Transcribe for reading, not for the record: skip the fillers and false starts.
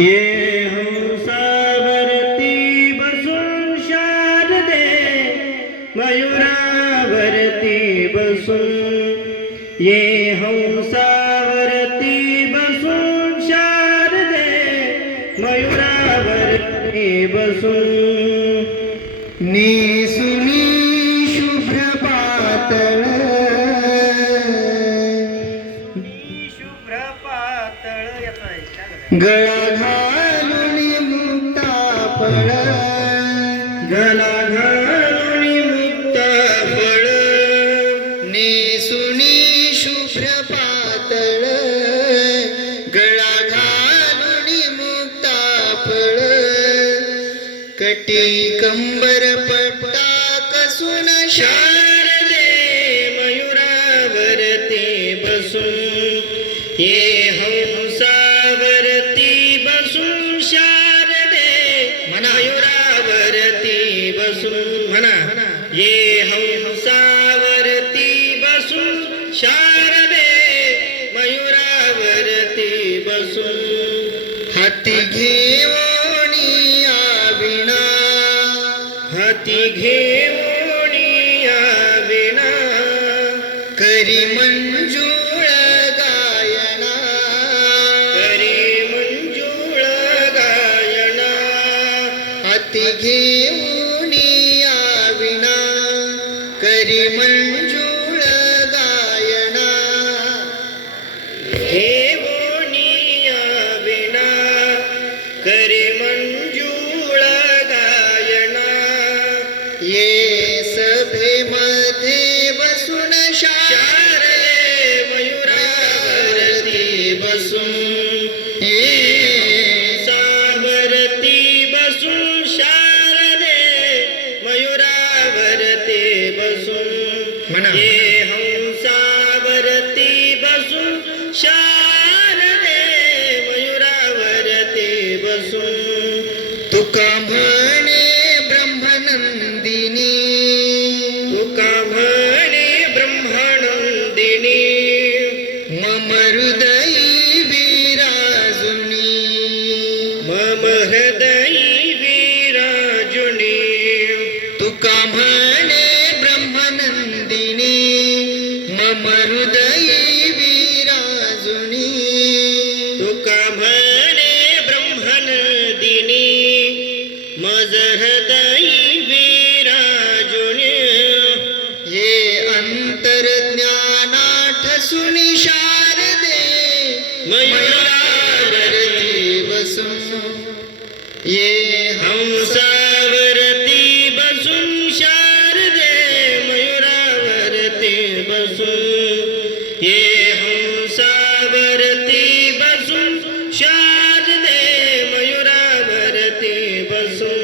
ये हंसावरती बसून शारदे मयुरावरती बसून ये हंसावरती बसून शारदे मयुरावरती बसून नेसुनी शुभ्र पातळ गळा घालून मुक्ताफळ गळा घालून मुक्ताफळ नेसुनी शुभ्र पातळ गळा घालून मुक्ताफळ कटी कंबर पट्टा कसून शारदे मयुरावरती बसून ये हंसावरती बसून शारदे मयुरावरती बसून म्हणा ये हंसावरती बसून शारदे मयुरावरती बसून हाती घेऊन आविणा हाती घेऊन आविणा करी मंजुळ गायना करी मंजुळ गायना हाती घेऊन आविणा करी मंजुळ गायना घेऊन आविणा करी मंजुळ गायना ये सभेमध्ये बसून शारदे मयुरावरती बसून ये सावरती बसून शारदे मयुरावरती बसून म्हणा ये हंसावरती बसून शारदे मयुरावरती बसून तुका म्हणे ब्रह्मनंदिनी तुका म्हणे ब्रह्मनंदिनी मम हृदयी विराजुनी मम हृदयी विराजुनी तुका म्हणे ब्रह्मनंदिनी मम हृदयी विराजुनी तुका म्हणे ब्रह्मनंदिनी मज हृदयी विराजुनी ये अंतर्ज्ञाना ठसूनी शारदे मयुरावरती बसून ये हंसावरती बसून शारदे मयुरावरती बसून ये हंसावरती बसून शारदे मयुरावरती बसून